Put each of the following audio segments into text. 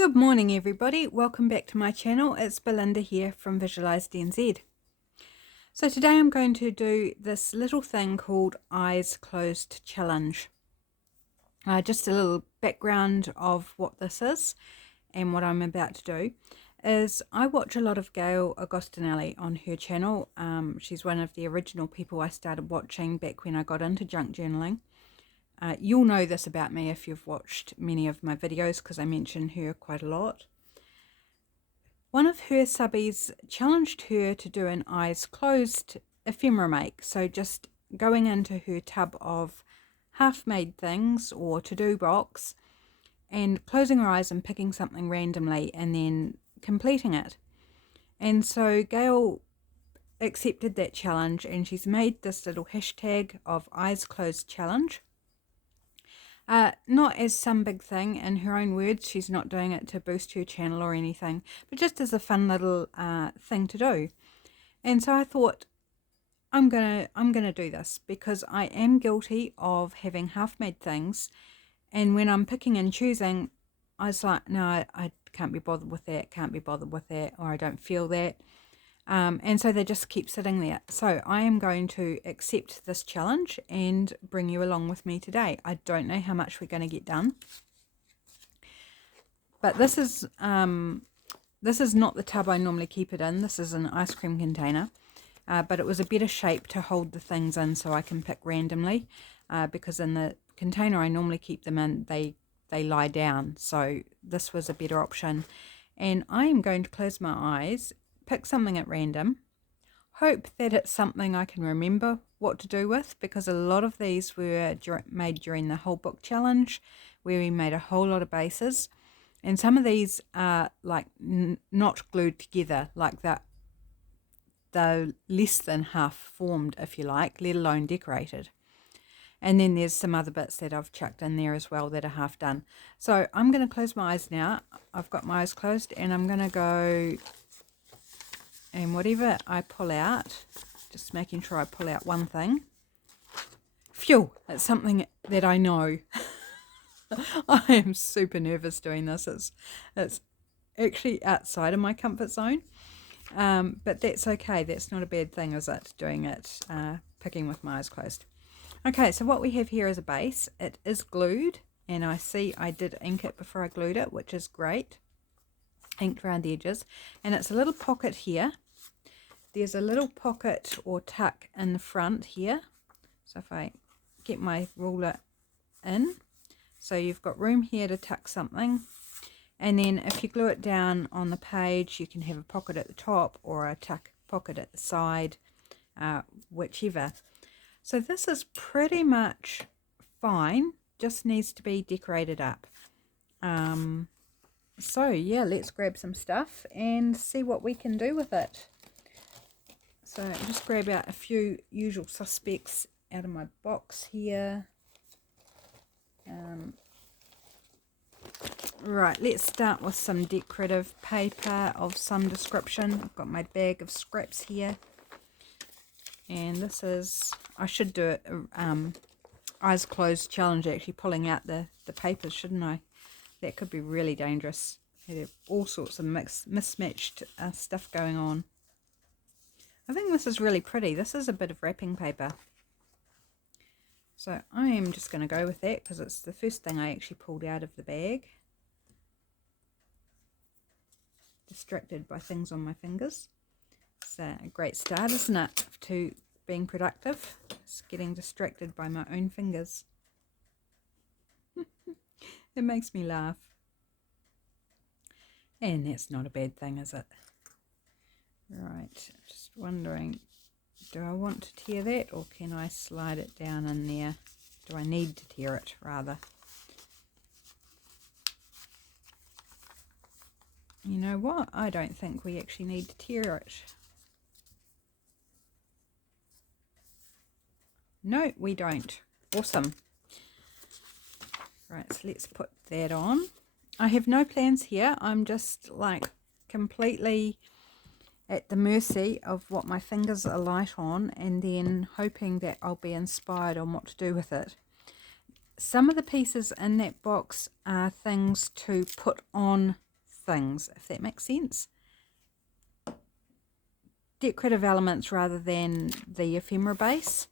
Good morning everybody, welcome back to my channel. It's Belinda here from Visualized DNZ. So today I'm going to do this little thing called Eyes Closed Challenge. Just a little background of what this is and what I'm about to do is I watch a lot of Gayle Agostinelli on her channel. She's one of the original people I started watching back when I got into junk journaling. You'll know this about me if you've watched many of my videos because I mention her quite a lot. One of her subbies challenged her to do an eyes closed ephemera make, so just going into her tub of half-made things or to-do box and closing her eyes and picking something randomly and then completing it. And so Gayle accepted that challenge and she's made this little hashtag of eyes closed challenge. Not as some big thing, in her own words, she's not doing it to boost her channel or anything, but just as a fun little thing to do. And so I thought, I'm gonna do this because I am guilty of having half-made things, and when I'm picking and choosing, I was like, no, I can't be bothered with that, can't be bothered with that, or I don't feel that. And so they just keep sitting there. So I am going to accept this challenge and bring you along with me today. I don't know how much we're going to get done, but this is not the tub I normally keep it in. This is an ice cream container, but it was a better shape to hold the things in so I can pick randomly, because in the container I normally keep them in, they lie down. So this was a better option, and I am going to close my eyes, pick something at random, hope that it's something I can remember what to do with, because a lot of these were made during the whole book challenge where we made a whole lot of bases, and some of these are like not glued together, like that they're less than half formed, if you like, let alone decorated. And then there's some other bits that I've chucked in there as well that are half done. So I'm going to close my eyes now. I've got my eyes closed and I'm going to go, and whatever I pull out, just making sure I pull out one thing. Phew, it's something that I know. I am super nervous doing this. It's actually outside of my comfort zone. But that's okay. That's not a bad thing, is it? Doing it, picking with my eyes closed. Okay, so what we have here is a base. It is glued, and I see I did ink it before I glued it, which is great. Inked around the edges, and it's a little pocket here. There's a little pocket or tuck in the front here, so if I get my ruler in, so you've got room here to tuck something, and then if you glue it down on the page, you can have a pocket at the top or a tuck pocket at the side, whichever. So this is pretty much fine, just needs to be decorated up. So yeah, let's grab some stuff and see what we can do with it. So I'll just grab out a few usual suspects out of my box here. Right, let's start with some decorative paper of some description. I've got my bag of scraps here. And this is, I should do it, eyes closed challenge, actually pulling out the papers, shouldn't I? That could be really dangerous. They have all sorts of mismatched stuff going on. I think this is really pretty. This is a bit of wrapping paper. So I am just going to go with that because it's the first thing I actually pulled out of the bag. Distracted by things on my fingers. It's a great start, isn't it, to being productive? It's getting distracted by my own fingers. It makes me laugh. And that's not a bad thing, is it? Right, just wondering, do I want to tear that or can I slide it down in there? Do I need to tear it, rather? You know what? I don't think we actually need to tear it. No, we don't. Awesome. Right, so let's put that on. I have no plans here. I'm just like completely at the mercy of what my fingers are light on, and then hoping that I'll be inspired on what to do with it. Some of the pieces in that box are things to put on things, if that makes sense. Decorative elements rather than the ephemera base.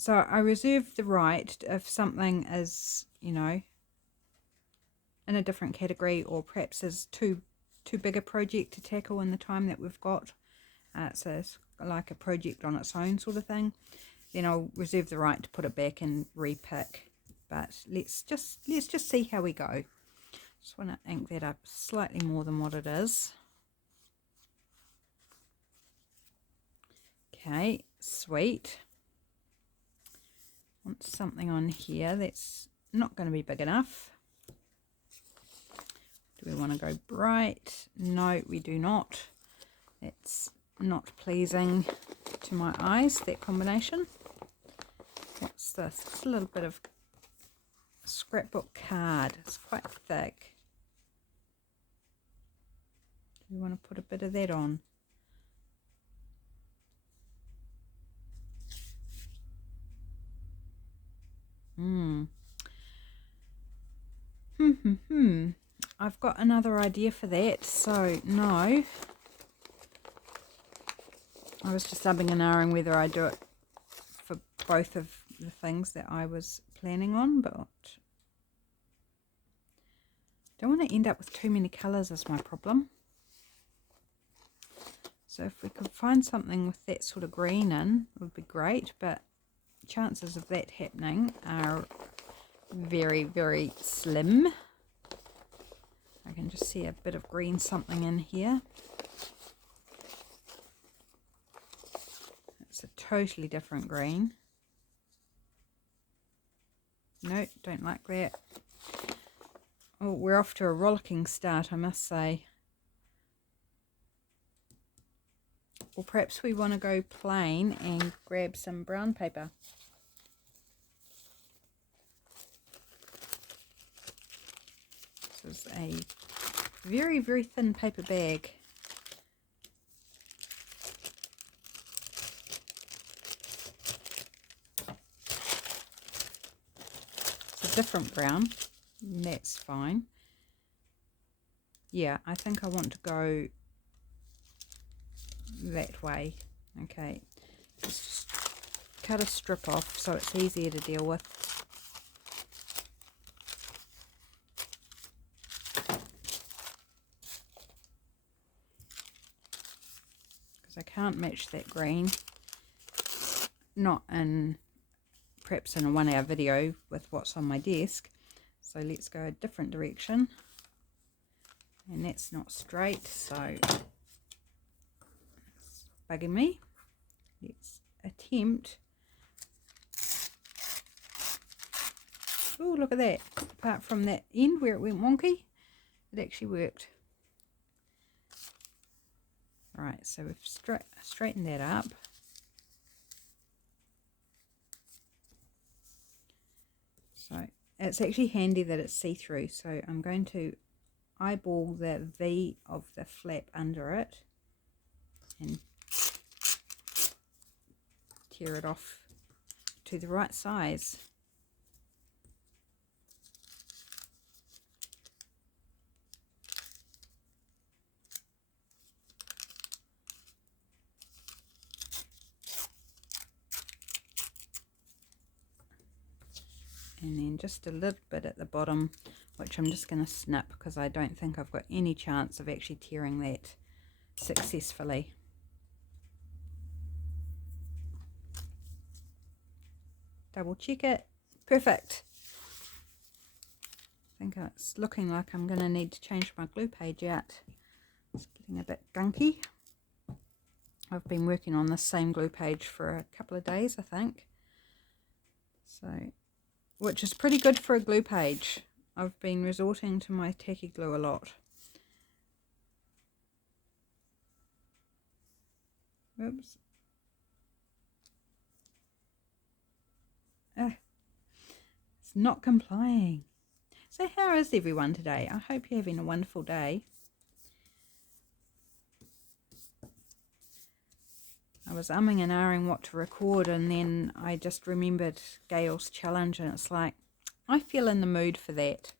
So I reserve the right, if something is, you know, in a different category, or perhaps is too big a project to tackle in the time that we've got, so it's like a project on its own sort of thing, then I'll reserve the right to put it back and repick. But let's just see how we go. Just want to ink that up slightly more than what it is. Okay, sweet. Want something on here that's not going to be big enough. Do we want to go bright? No, we do not. It's not pleasing to my eyes, that combination. What's this? It's a little bit of scrapbook card. It's quite thick. Do we want to put a bit of that on? I've got another idea for that. So no, I was just umming and ahhing whether I do it for both of the things that I was planning on, but don't want to end up with too many colours is my problem. So if we could find something with that sort of green in, it would be great, but chances of that happening are very, very slim. I can just see a bit of green something in here. It's a totally different green. No, don't like that. Oh, we're off to a rollicking start, I must say. Or perhaps we want to go plain and grab some brown paper. This is a very, very thin paper bag. It's a different brown, and that's fine. Yeah, I think I want to go that way. Okay, let's just cut a strip off so it's easier to deal with. Because I can't match that green, not in perhaps in a 1 hour video with what's on my desk. So let's go a different direction, and that's not straight, so bugging me. Let's attempt. Oh, look at that. Apart from that end where it went wonky, it actually worked. Right, so we've straightened that up. So it's actually handy that it's see-through, so I'm going to eyeball the V of the flap under it and tear it off to the right size. And then just a little bit at the bottom, which I'm just going to snip because I don't think I've got any chance of actually tearing that successfully. Double check it. Perfect. I think it's looking like I'm going to need to change my glue page out. It's getting a bit gunky. I've been working on this same glue page for a couple of days, I think. So, which is pretty good for a glue page. I've been resorting to my tacky glue a lot. Oops. It's not complying. So how is everyone today? I hope you're having a wonderful day. I was umming and ahhing what to record, and then I just remembered Gayle's challenge, and it's like, I feel in the mood for that.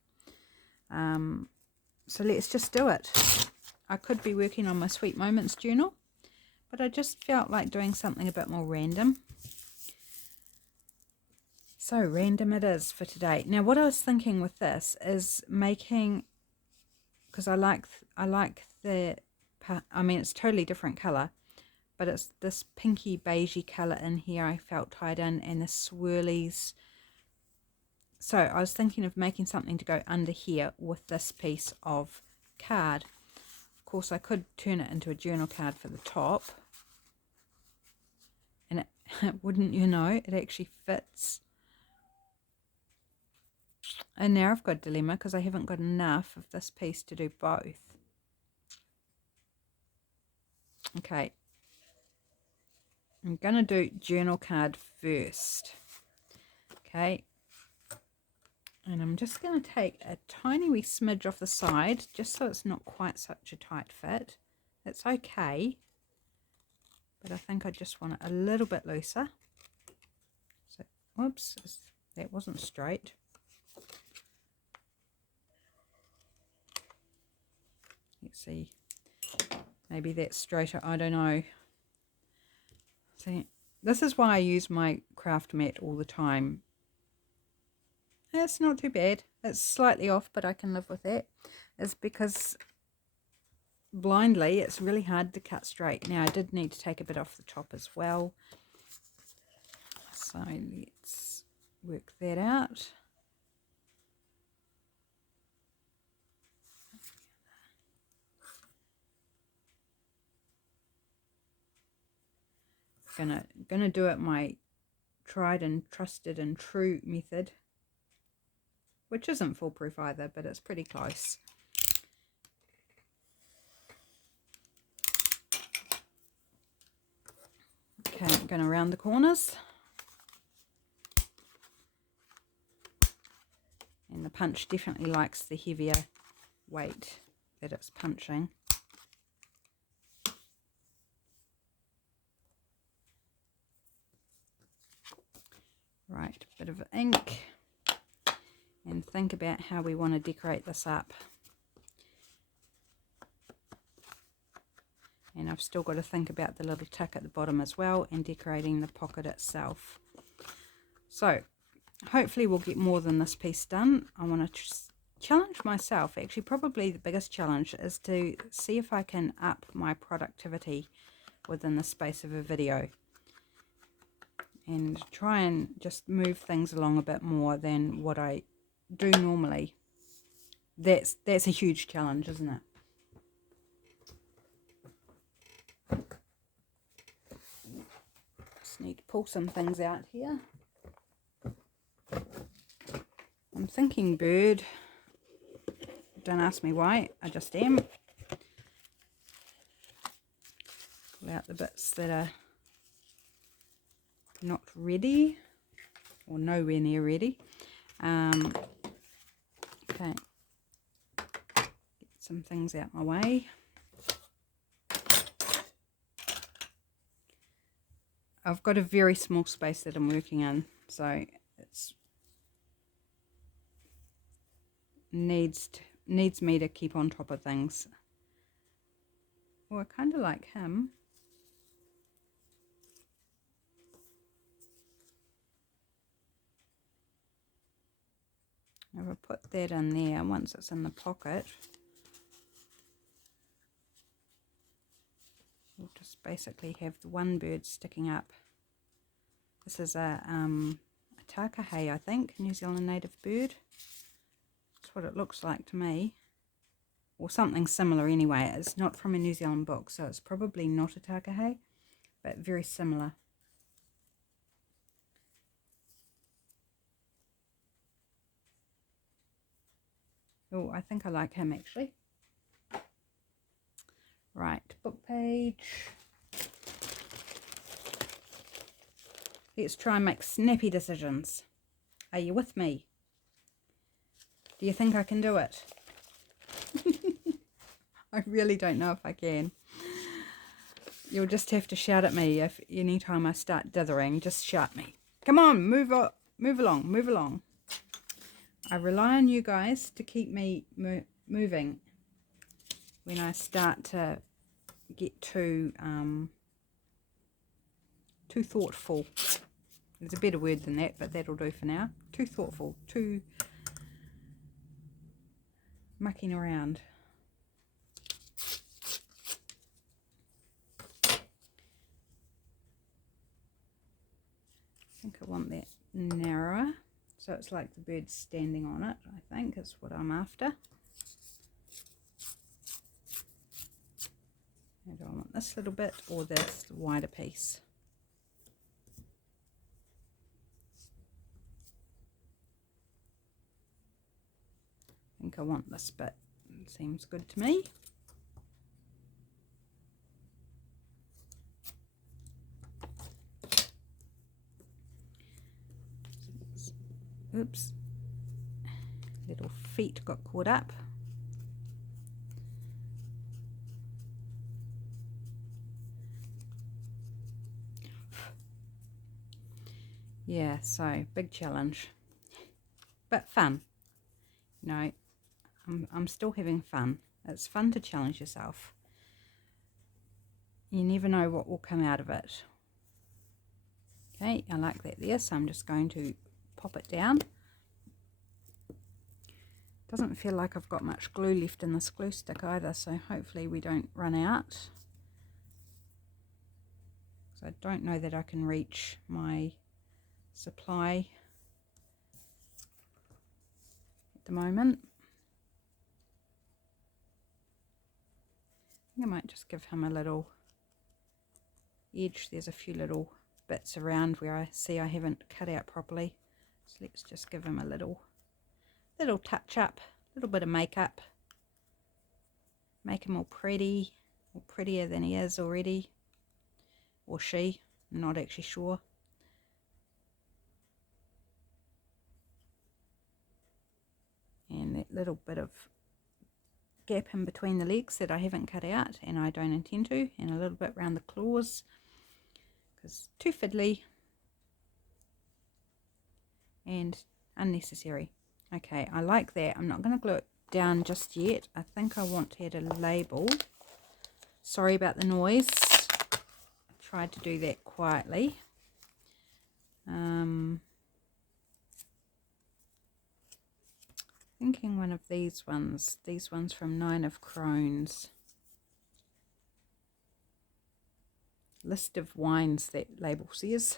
So let's just do it. I could be working on my Sweet Moments journal, but I just felt like doing something a bit more random. So random it is for today. Now what I was thinking with this is making, because I like the, I mean it's totally different colour, but it's this pinky beigey colour in here I felt tied in, and the swirlies. So I was thinking of making something to go under here with this piece of card. Of course I could turn it into a journal card for the top, and it wouldn't you know, it actually fits. And now I've got a dilemma because I haven't got enough of this piece to do both. Okay, I'm going to do journal card first. Okay, and I'm just going to take a tiny wee smidge off the side just so it's not quite such a tight fit. It's okay, but I think I just want it a little bit looser. So, whoops, that wasn't straight. Let's see, maybe that's straighter, I don't know. See, this is why I use my craft mat all the time. It's not too bad. It's slightly off, but I can live with that. It's because blindly it's really hard to cut straight. Now I did need to take a bit off the top as well. So let's work that out. Gonna do it my tried and trusted and true method, which isn't foolproof either, but it's pretty close. Okay, I'm going to round the corners, and the punch definitely likes the heavier weight that it's punching. Right, bit of ink, and think about how we want to decorate this up. And I've still got to think about the little tick at the bottom as well, and decorating the pocket itself. So hopefully we'll get more than this piece done. I want to challenge myself. Actually, probably the biggest challenge is to see if I can up my productivity within the space of a video, and try and just move things along a bit more than what I do normally. That's a huge challenge, isn't it? Just need to pull some things out here. I'm thinking bird. Don't ask me why, I just am. Pull out the bits that are not ready, or nowhere near ready. Okay, get some things out my way. I've got a very small space that I'm working in, so it's needs me to keep on top of things. Well, I kind of like him. If I put that in there, once it's in the pocket, we'll just basically have the one bird sticking up. This is a takahe, I think, New Zealand native bird. That's what it looks like to me, or something similar anyway. It's not from a New Zealand book, so it's probably not a takahe, but very similar. Oh, I think I like him actually. Right, book page. Let's try and make snappy decisions. Are you with me? Do you think I can do it? I really don't know if I can. You'll just have to shout at me if any time I start dithering. Just shout me. Come on, move along, move along. I rely on you guys to keep me moving when I start to get too thoughtful. There's a better word than that, but that'll do for now. Too thoughtful, too mucking around. I think I want that narrower, so it's like the bird's standing on it. I think is what I'm after. Do I want this little bit or this wider piece? I think I want this bit. It seems good to me. Oops. Little feet got caught up. Yeah, so big challenge, but fun. You know, I'm still having fun. It's fun to challenge yourself. You never know what will come out of it. Okay, I like that there, so I'm just going to pop it down. Doesn't feel like I've got much glue left in this glue stick either, so hopefully we don't run out. So I don't know that I can reach my supply at the moment. I think I might just give him a little edge. There's a few little bits around where I see I haven't cut out properly, so let's just give him a little touch up, a little bit of makeup, make him all pretty, or prettier than he is already, or she, I'm not actually sure. And that little bit of gap in between the legs that I haven't cut out, and I don't intend to, and a little bit around the claws because too fiddly and unnecessary. Okay, I like that. I'm not going to glue it down just yet. I think I want to add a label. Sorry about the noise. I tried to do that quietly. Thinking one of these ones from 9 of Crones. List of wines, that label says.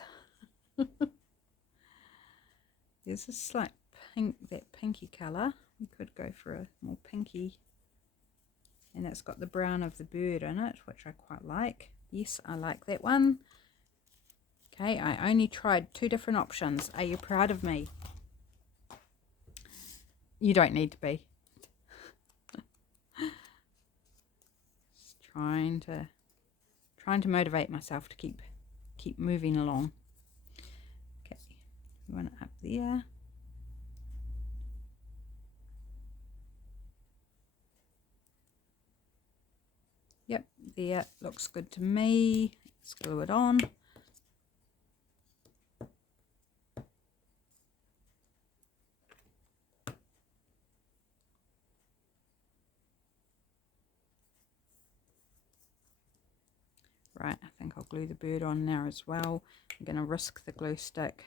There's a slight pink, that pinky colour. We could go for a more pinky. And it's got the brown of the bird in it, which I quite like. Yes, I like that one. Okay, I only tried 2 different options. Are you proud of me? You don't need to be. Just trying to motivate myself to keep moving along. Okay, we want it up there. Yep, there, looks good to me. Let's glue it on. Right, I think I'll glue the bird on now as well. I'm going to risk the glue stick.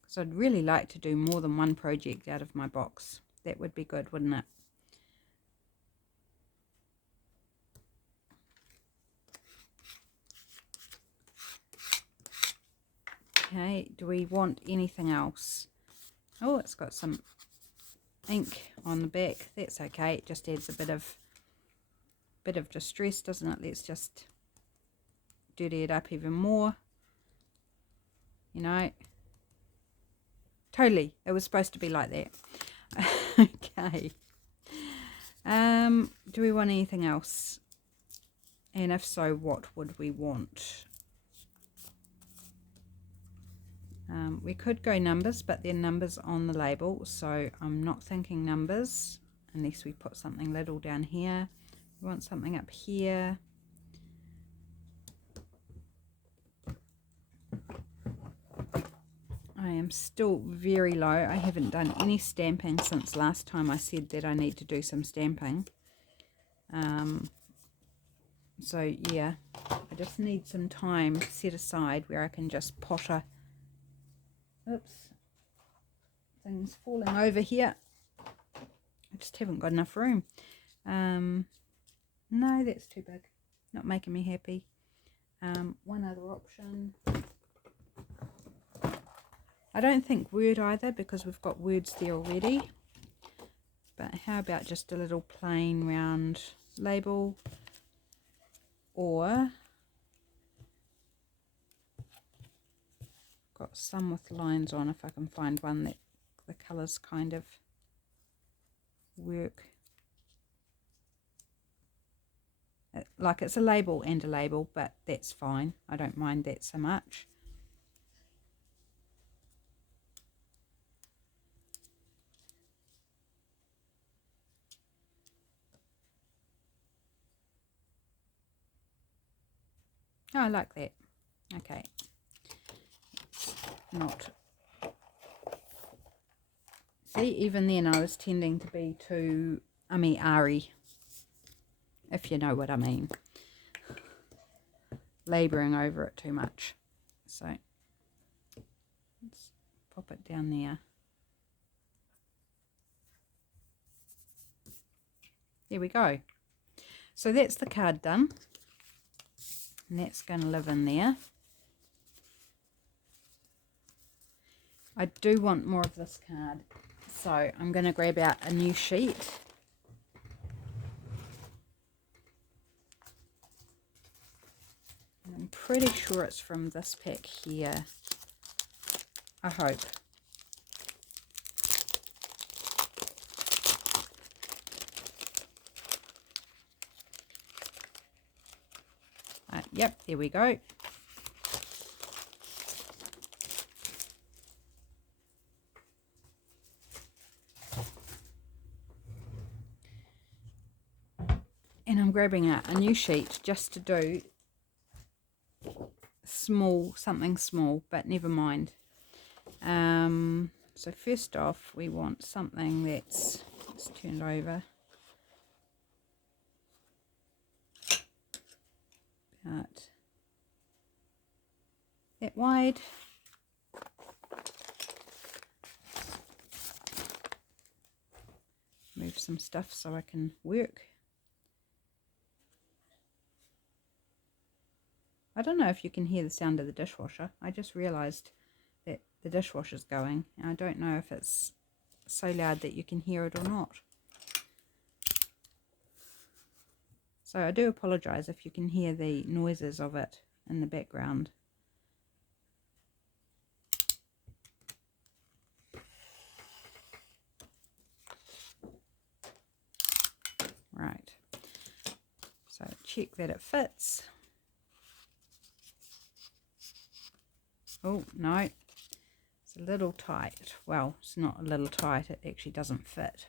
Because I'd really like to do more than one project out of my box. That would be good, wouldn't it? Okay, do we want anything else? Oh, it's got some ink on the back. That's okay. It just adds a bit of distress, doesn't it? Let's just dirty it up even more. You know, totally. It was supposed to be like that. Okay. Do we want anything else? And if so, what would we want? We could go numbers, but they're numbers on the label, so I'm not thinking numbers unless we put something little down here. We want something up here. I am still very low. I haven't done any stamping since last time I said that I need to do some stamping. So yeah, I just need some time set aside where I can just potter. Oops, things falling over here. I just haven't got enough room. No, that's too big. Not making me happy. One other option. I don't think word either because we've got words there already. But how about just a little plain round label, or got some with lines on if I can find one that the colours kind of work. Like it's a label and a label, but that's fine. I don't mind that so much. Oh, I like that. Okay. Not. See, even then I was tending to be too ummy-ary, if you know what I mean. Labouring over it too much. So, let's pop it down there. There we go. So that's the card done. And that's going to live in there. I do want more of this card. So I'm going to grab out a new sheet. And I'm pretty sure it's from this pack here. I hope. Yep, there we go. And I'm grabbing out a new sheet just to do something small, but never mind. So first off, we want something that's turned over. About that wide. Move some stuff so I can work. I don't know if you can hear the sound of the dishwasher. I just realized that the dishwasher's going, and I don't know if it's so loud that you can hear it or not. So I do apologize if you can hear the noises of it in the background. Right, so check that it fits. Oh no, it's a little tight. Well, it's not a little tight, it actually doesn't fit.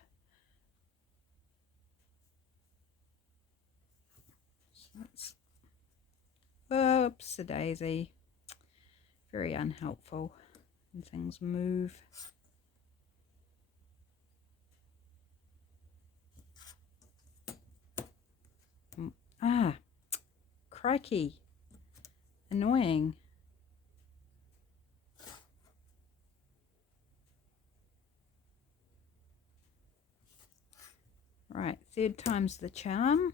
So that's, oops-a-daisy, very unhelpful when things move. Ah, crikey, annoying. Right, third time's the charm.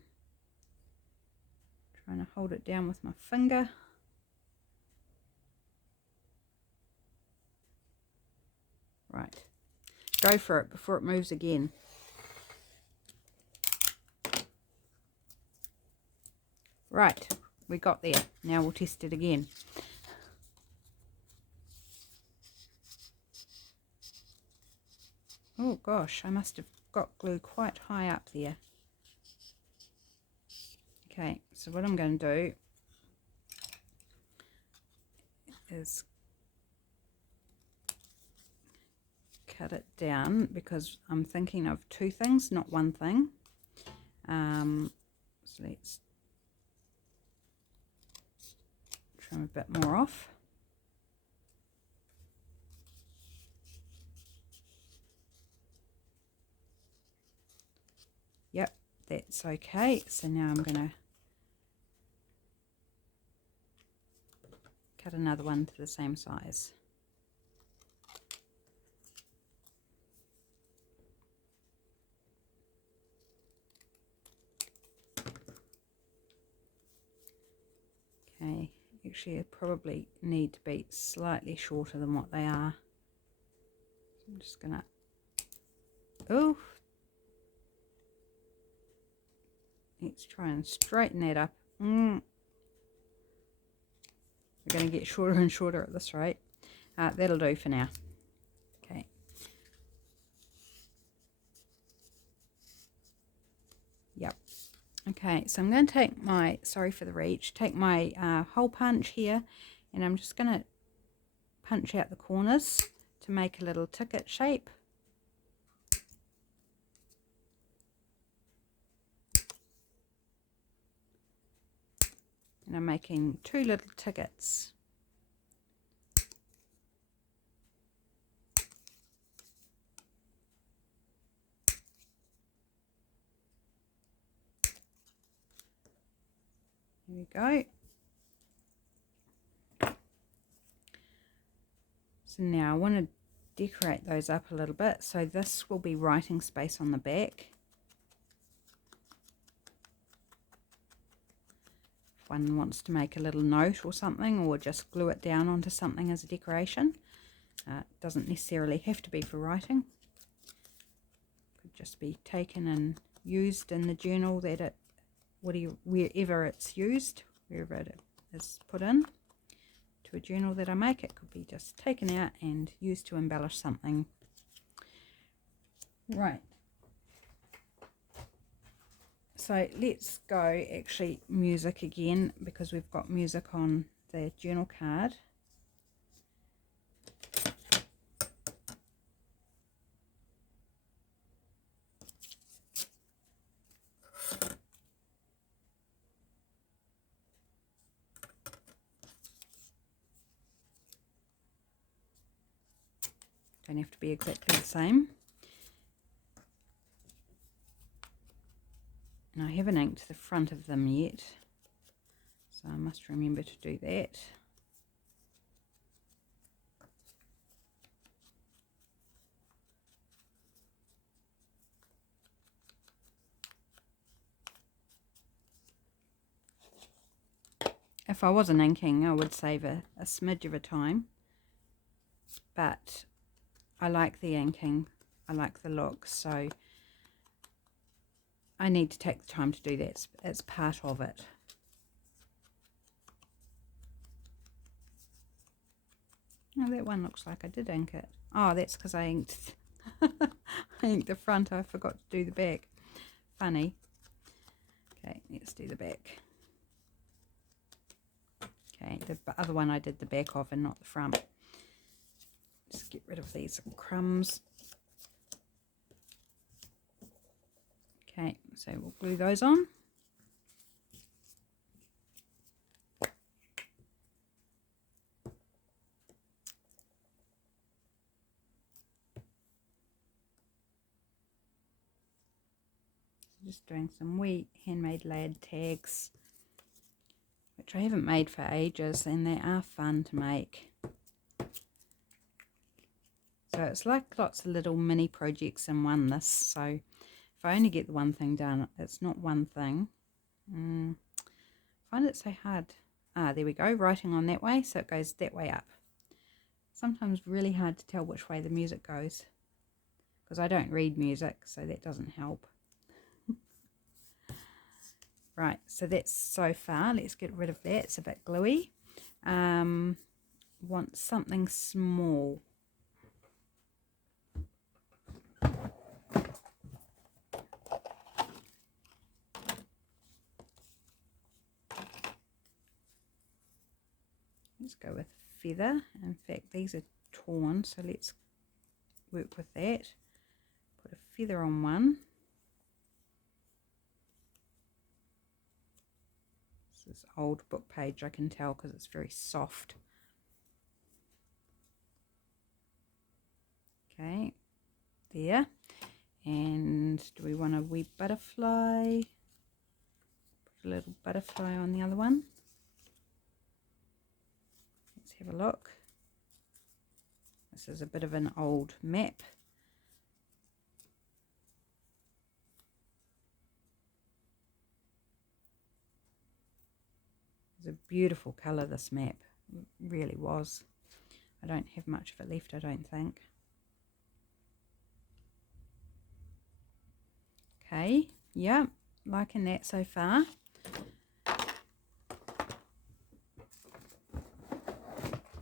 Trying to hold it down with my finger. Right, go for it before it moves again. Right, we got there. Now we'll test it again. Oh gosh, I must have got glue quite high up there. Okay, so what I'm going to do is cut it down because I'm thinking of two things, not one thing. So let's trim a bit more off. Yep, that's okay. So now I'm going to cut another one to the same size. Okay, actually I probably need to be slightly shorter than what they are. I'm just gonna, oh, let's try and straighten that up. We're going to get shorter and shorter at this rate. That'll do for now. Okay. Yep. Okay, so I'm going to take my, sorry for the reach, take my hole punch here, and I'm just going to punch out the corners to make a little ticket shape. And I'm making 2 little tickets. Here we go. So now I want to decorate those up a little bit. So this will be writing space on the back. If one wants to make a little note or something, or just glue it down onto something as a decoration. It doesn't necessarily have to be for writing. Could just be taken and used in the journal that it, wherever it's used, wherever it is put in to a journal that I make. It could be just taken out and used to embellish something. Right. So let's go actually music again, because we've got music on the journal card. Don't have to be exactly the same. And I haven't inked the front of them yet, so I must remember to do that. If I wasn't inking, I would save a smidge of a time, but I like the inking, I like the look, so I need to take the time to do that. It's part of it. Oh, that one looks like I did ink it. Oh, that's because I inked I inked the front. I forgot to do the back. Funny. Okay, let's do the back. Okay, the other one I did the back of and not the front. Just get rid of these crumbs. Okay, so we'll glue those on. Just doing some wee handmade layered tags, which I haven't made for ages, and they are fun to make. So it's like lots of little mini projects in one, this. So if I only get the one thing done, it's not one thing. I find it so hard. Ah, there we go, writing on that way, so it goes that way up. Sometimes really hard to tell which way the music goes, because I don't read music, so that doesn't help. Right, so that's so far. Let's get rid of that. It's a bit gluey. Want something small. Let's go with feather. In fact, these are torn, so let's work with that. Put a feather on one. This old book page, I can tell because it's very soft. Okay, there. And do we want a wee butterfly? Put a little butterfly on the other one. Let's have a look. This is a bit of an old map. It's a beautiful colour, this map. It really was. I don't have much of it left, I don't think. Okay, yeah, liking that so far.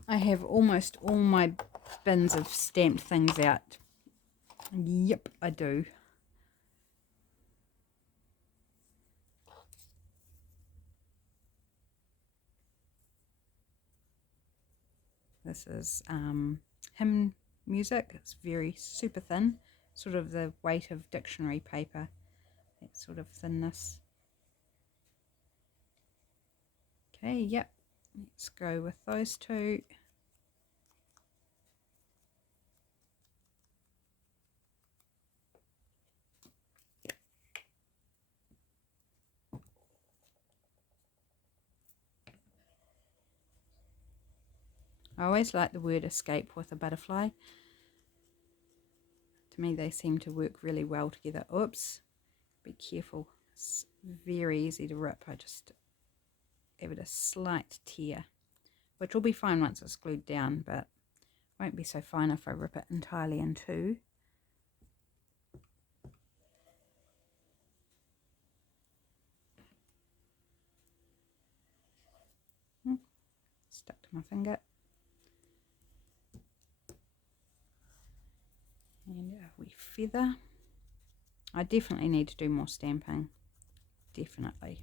I have almost all my bins of stamped things out. Yep, I do. This is hymn music. It's very super thin, sort of the weight of dictionary paper, that sort of thinness. Okay, yep, let's go with those two. I always like the word escape with a butterfly. To me, they seem to work really well together. Oops, be careful. It's very easy to rip. I just give it a slight tear, which will be fine once it's glued down, but won't be so fine if I rip it entirely in two. Stuck to my finger. And a wee feather. I definitely need to do more stamping. Definitely.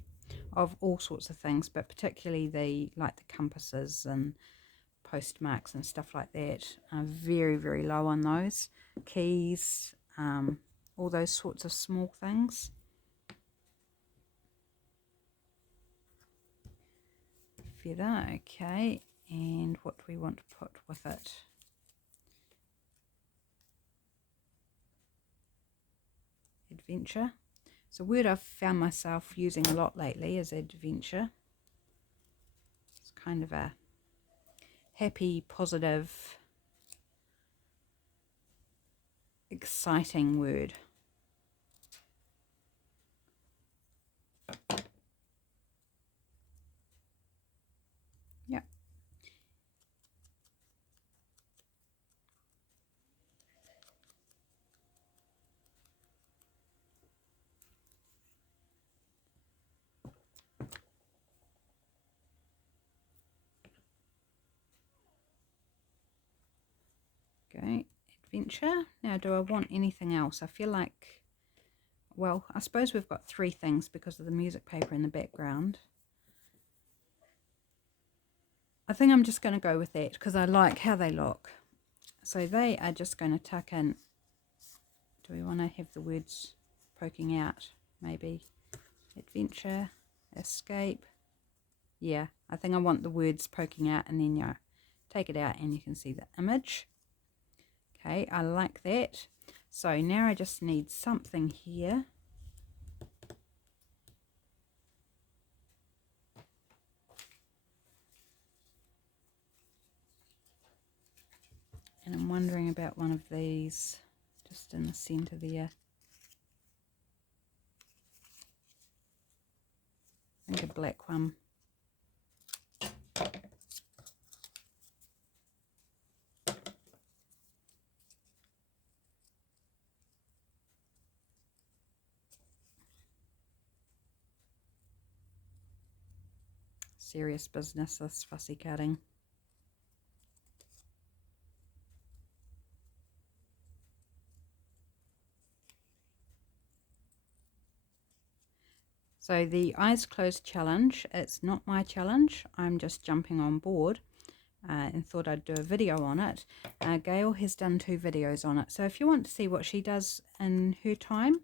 Of all sorts of things, but particularly the compasses and postmarks and stuff like that. I'm very, very low on those. Keys, all those sorts of small things. Feather, okay. And what do we want to put with it? Adventure. It's a word I've found myself using a lot lately, is adventure. It's kind of a happy, positive, exciting word. Yep. Okay, adventure. Now, do I want anything else? I feel like, well, I suppose we've got three things because of the music paper in the background. I think I'm just going to go with that because I like how they look. So they are just going to tuck in. Do we want to have the words poking out? Maybe adventure, escape. Yeah, I think I want the words poking out, and then you take it out and you can see the image. Okay, I like that. So now I just need something here. And I'm wondering about one of these just in the center there. I think a black one. Serious business, this fussy cutting. So the eyes closed challenge, it's not my challenge. I'm just jumping on board and thought I'd do a video on it. Gayle has done 2 videos on it. So if you want to see what she does in her time,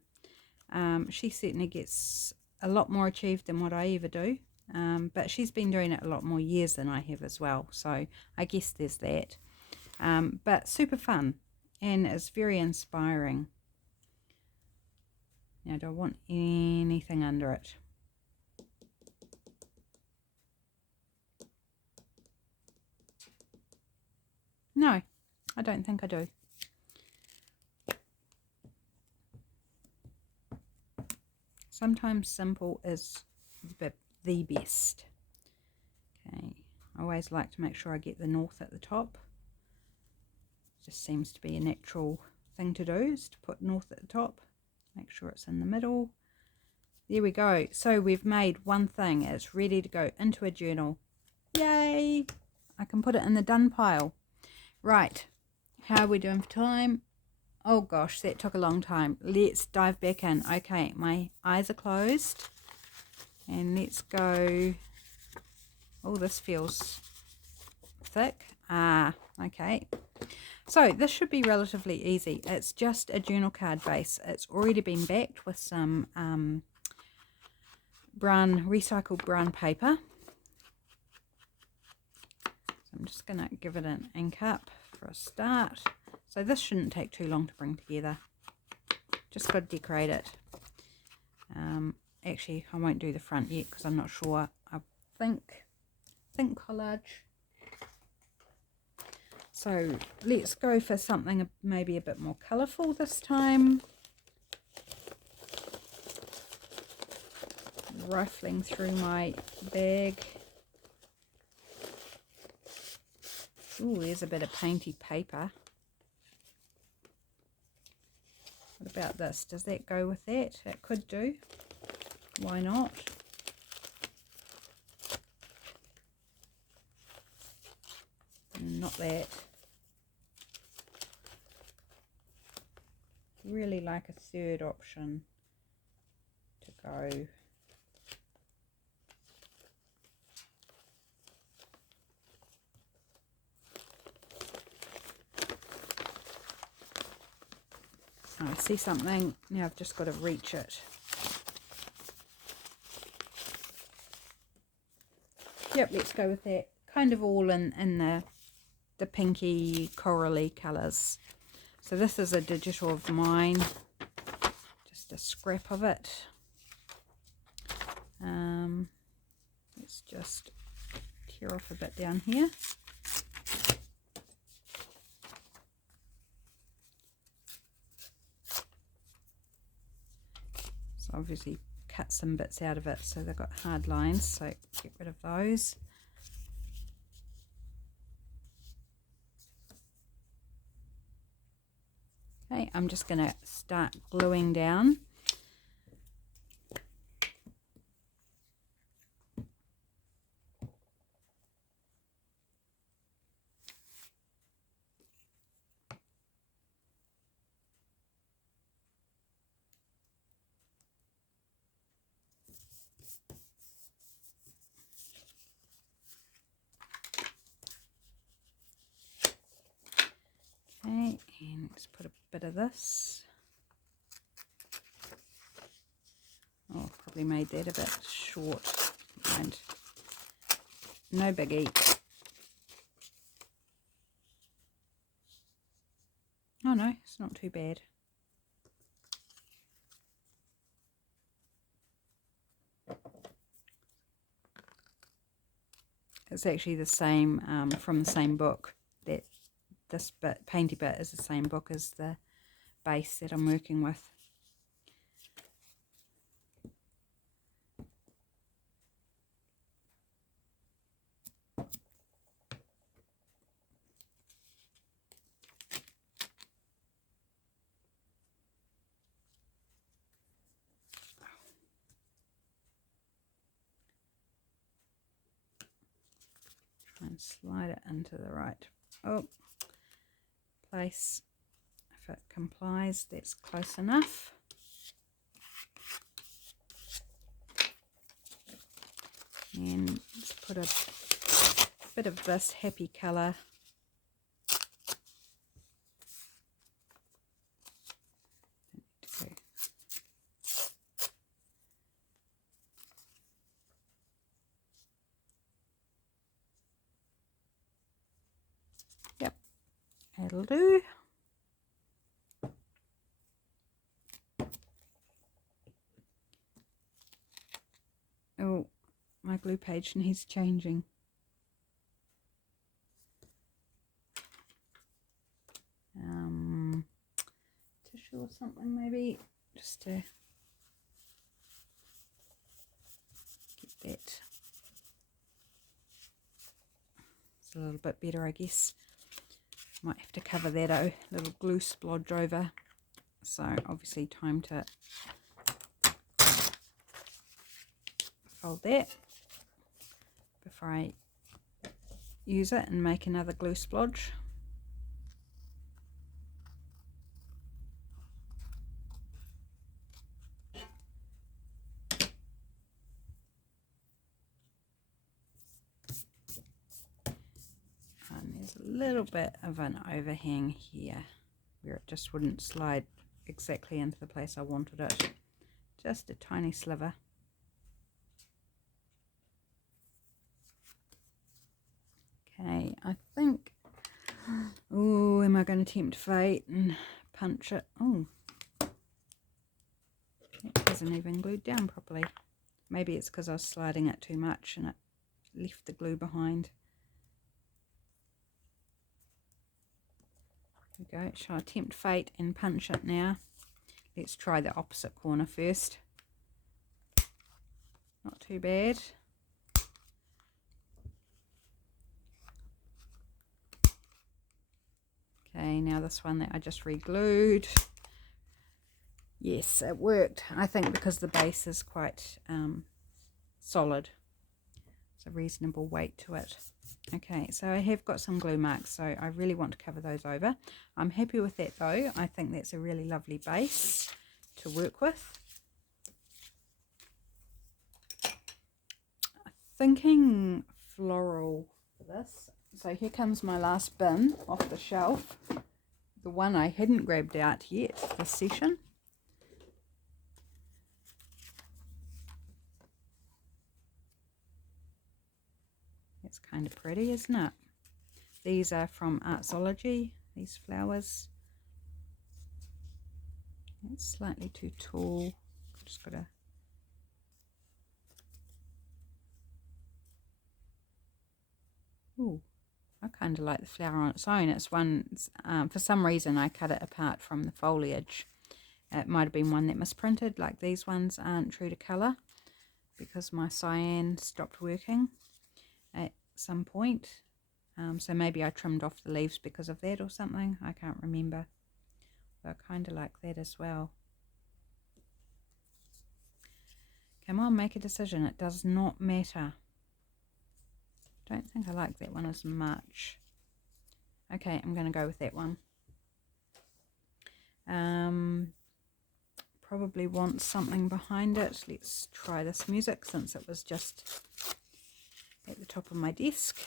she certainly gets a lot more achieved than what I ever do. but she's been doing it a lot more years than I have as well, so I guess there's that. But super fun, and it's very inspiring. Now, do I want anything under it? No, I don't think I do. Sometimes simple is the best. Okay, I always like to make sure I get the north at the top. Just seems to be a natural thing to do, is to put north at the top. Make sure it's in the middle. There we go. So we've made one thing. It's ready to go into a journal. Yay! I can put it in the done pile. Right, how are we doing for time? Oh gosh, that took a long time. Let's dive back in. Okay, my eyes are closed. And let's go. Oh, this feels thick. Okay. So this should be relatively easy. It's just a journal card base. It's already been backed with some recycled brown paper. So I'm just going to give it an ink up for a start. So this shouldn't take too long to bring together. Just got to decorate it. Actually, I won't do the front yet because I'm not sure. I think collage. So let's go for something maybe a bit more colourful this time. Rifling through my bag. Ooh, there's a bit of painty paper. What about this? Does that go with that? It could do. Why not? Not that. Really like a third option to go. I see something. Now I've just got to reach it. Yep, let's go with that. Kind of all in the pinky corally colours. So this is a digital of mine, just a scrap of it. Let's just tear off a bit down here. So obviously cut some bits out of it so they've got hard lines, so get rid of those. Okay, I'm just going to start gluing down. Okay, and let's put a bit of this. Oh, probably made that a bit short. And no biggie. Oh no, it's not too bad. It's actually the same from the same book. That this bit, painty bit, is the same book as the base that I'm working with. And slide it into the right place. If it complies, that's close enough. And let's put a bit of this happy colour. That'll do. Oh, my glue page needs changing. Tissue or something maybe, just to get that. It's a little bit better, I guess. Might have to cover that little glue splodge over. So obviously time to fold that before I use it and make another glue splodge. And there's a little bit of an overhang here where it just wouldn't slide exactly into the place I wanted it. Just a tiny sliver. Okay, I think, oh, am I going to tempt fate and punch it? Oh, it hasn't even glued down properly. Maybe it's because I was sliding it too much and it left the glue behind. There we go. Shall I tempt fate and punch it now? Let's try the opposite corner first. Not too bad. Okay, now this one that I just re-glued. Yes, it worked. I think because the base is quite solid. It's a reasonable weight to it. Okay, so I have got some glue marks, so I really want to cover those over. I'm happy with that though. I think that's a really lovely base to work with. Thinking floral for this. So here comes my last bin off the shelf. The one I hadn't grabbed out yet this session. It's kind of pretty, isn't it? These are from Artsology, these flowers. It's slightly too tall. Just got to... Ooh, I kind of like the flower on its own. It's one, for some reason I cut it apart from the foliage. It might have been one that misprinted, like these ones aren't true to colour because my cyan stopped working at some point. So maybe I trimmed off the leaves because of that or something. I can't remember. But I kind of like that as well. Come on, make a decision. It does not matter. Don't think I like that one as much. Okay, I'm going to go with that one. Probably want something behind it. Let's try this music since it was just at the top of my desk.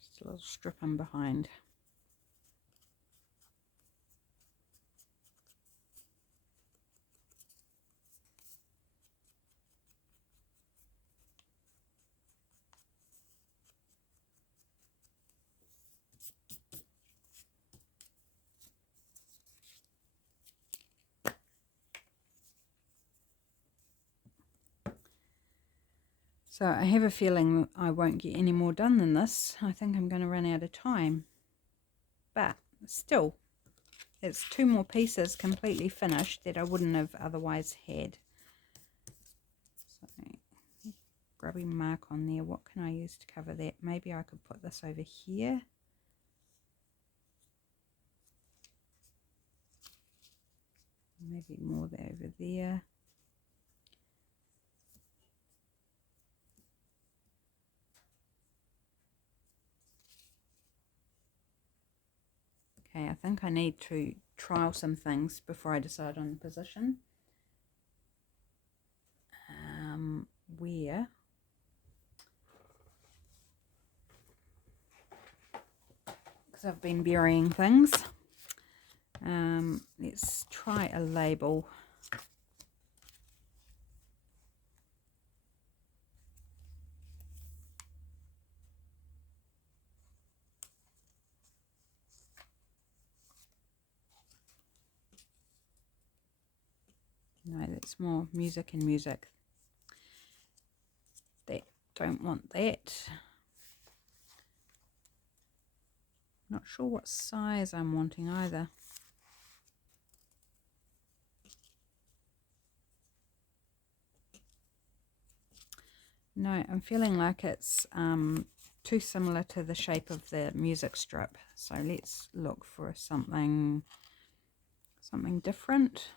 Just a little strip in behind. So I have a feeling I won't get any more done than this. I think I'm going to run out of time. But still, it's 2 more pieces completely finished that I wouldn't have otherwise had. So, grubby mark on there. What can I use to cover that? Maybe I could put this over here. Maybe more over there. Okay, I think I need to trial some things before I decide on the position. Where? Because I've been burying things. Let's try a label. No, that's more music and music. That, don't want that. Not sure what size I'm wanting either. No, I'm feeling like it's too similar to the shape of the music strip. So let's look for something different.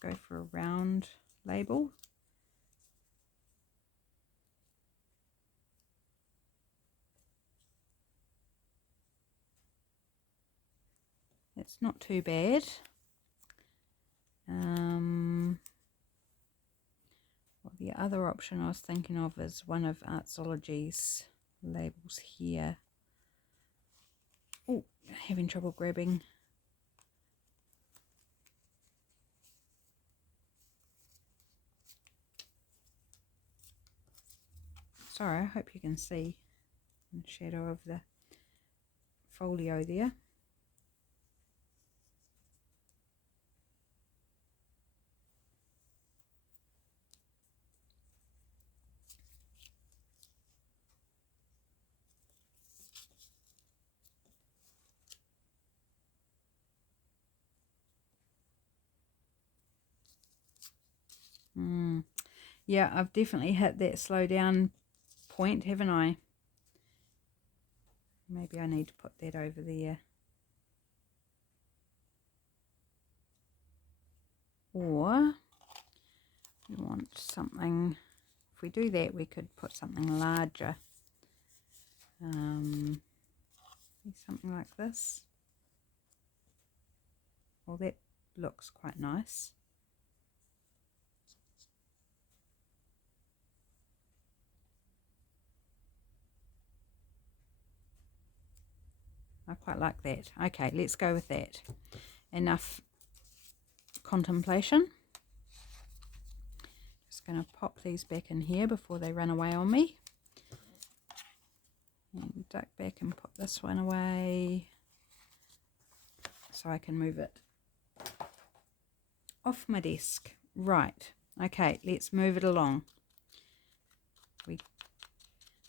Go for a round label. It's not too bad. Well, the other option I was thinking of is one of Artsology's labels here. Oh, having trouble grabbing. Sorry, I hope you can see the shadow of the folio there. Yeah, I've definitely hit that slow down point, haven't I? Maybe I need to put that over there. Or we want something, if we do that, we could put something larger. Something like this. Well, that looks quite nice. I quite like that. Okay, let's go with that. Enough contemplation. Just going to pop these back in here before they run away on me. And duck back and put this one away so I can move it off my desk. Right, okay, let's move it along. We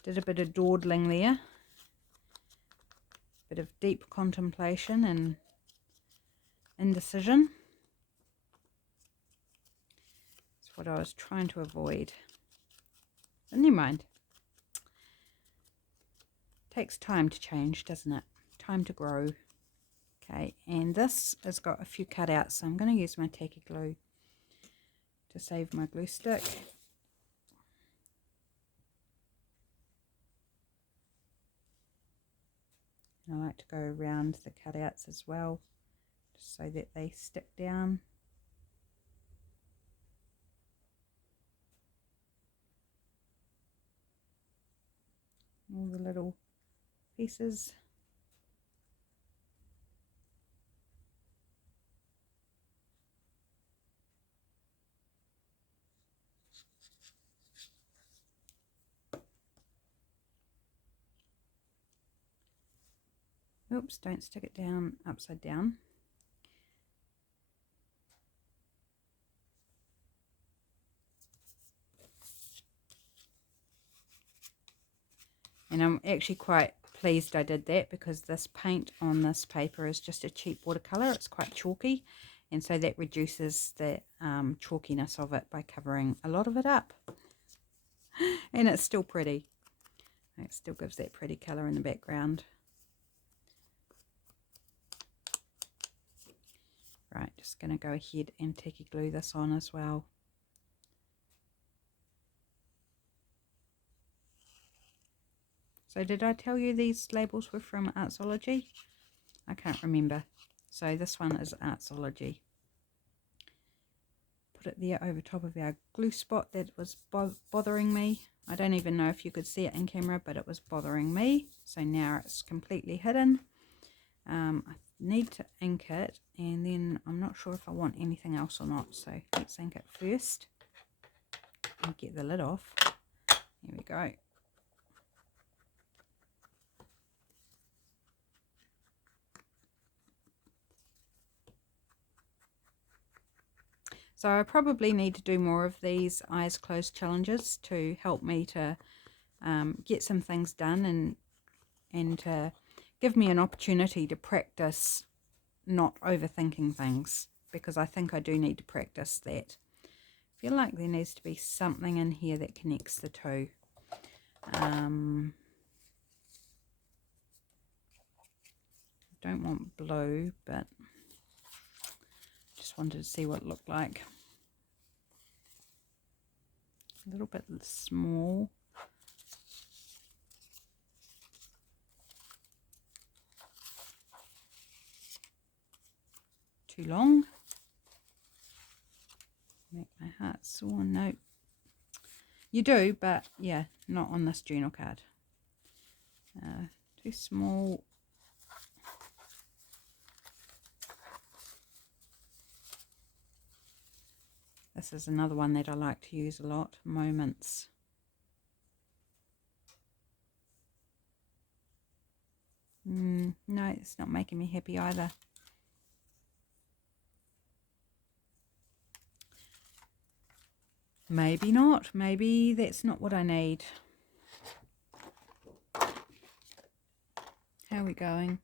did a bit of dawdling there, bit of deep contemplation and indecision. That's what I was trying to avoid. But never mind. Takes time to change, doesn't it? Time to grow. Okay, and this has got a few cutouts, so I'm going to use my tacky glue to save my glue stick. And I like to go around the cutouts as well, just so that they stick down. All the little pieces. Oops, don't stick it down upside down. And I'm actually quite pleased I did that, because this paint on this paper is just a cheap watercolor. It's quite chalky, and so that reduces the chalkiness of it by covering a lot of it up. And it's still pretty. It still gives that pretty color in the background. Right, just going to go ahead and tacky glue this on as well. So did I tell you these labels were from Artsology? I can't remember. So this one is Artsology. Put it there over top of our glue spot that was bothering me. I don't even know if you could see it in camera, but it was bothering me. So now it's completely hidden. I need to ink it, and then I'm not sure if I want anything else or not. So let's ink it first and get the lid off. Here we go. So I probably need to do more of these eyes closed challenges to help me to get some things done and to give me an opportunity to practice not overthinking things, because I think I do need to practice that. I feel like there needs to be something in here that connects the two. Don't want blue, but just wanted to see what it looked like. A little bit small. Too long. Make my heart sore. No. You do, but yeah, not on this journal card. Too small. This is another one that I like to use a lot. Moments. No, it's not making me happy either. Maybe not. Maybe that's not what I need. How are we going?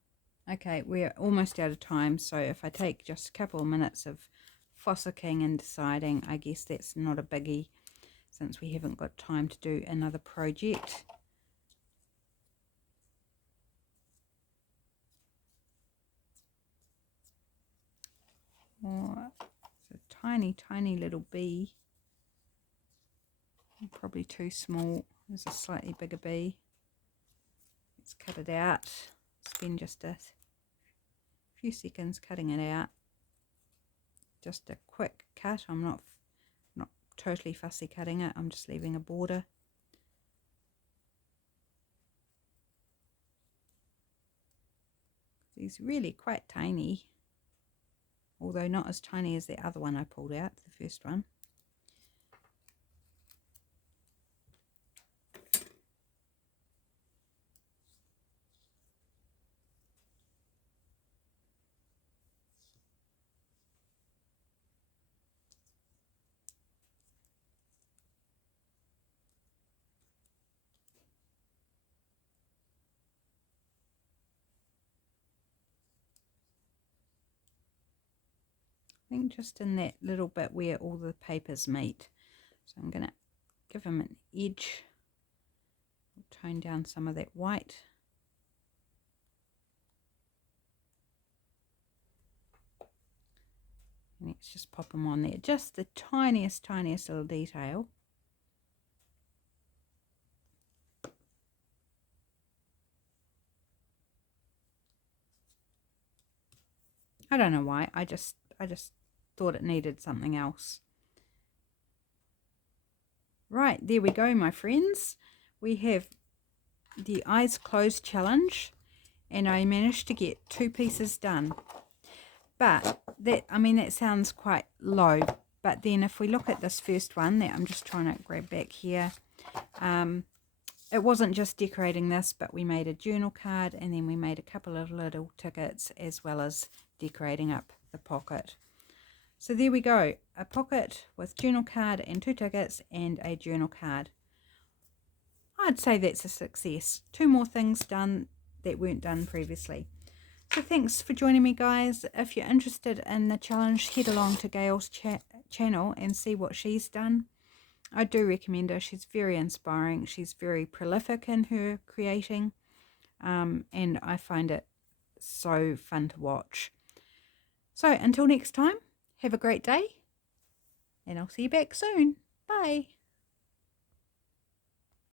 Okay, we're almost out of time. So if I take just a couple of minutes of fossicking and deciding, I guess that's not a biggie, since we haven't got time to do another project. Oh, it's a tiny, tiny little bee. Probably too small. There's a slightly bigger bee. Let's cut it out. Spend just a few seconds cutting it out. Just a quick cut. I'm not totally fussy cutting it. I'm just leaving a border. He's really quite tiny, although not as tiny as the other one I pulled out, the first one. I think just in that little bit where all the papers meet. So I'm going to give him an edge. Tone down some of that white. And let's just pop them on there. Just the tiniest, tiniest little detail. I don't know why. I just thought it needed something else. Right, there we go, my friends. We have the eyes closed challenge, and I managed to get 2 pieces done. But that, I mean, that sounds quite low. But then if we look at this first one that I'm just trying to grab back here, it wasn't just decorating this, but we made a journal card, and then we made a couple of little tickets, as well as decorating up the pocket. So there we go, a pocket with journal card and 2 tickets and a journal card. I'd say that's a success. 2 more things done that weren't done previously. So thanks for joining me, guys. If you're interested in the challenge, head along to Gayle's channel and see what she's done. I do recommend her. She's very inspiring. She's very prolific in her creating, and I find it so fun to watch. So until next time, have a great day, and I'll see you back soon. Bye.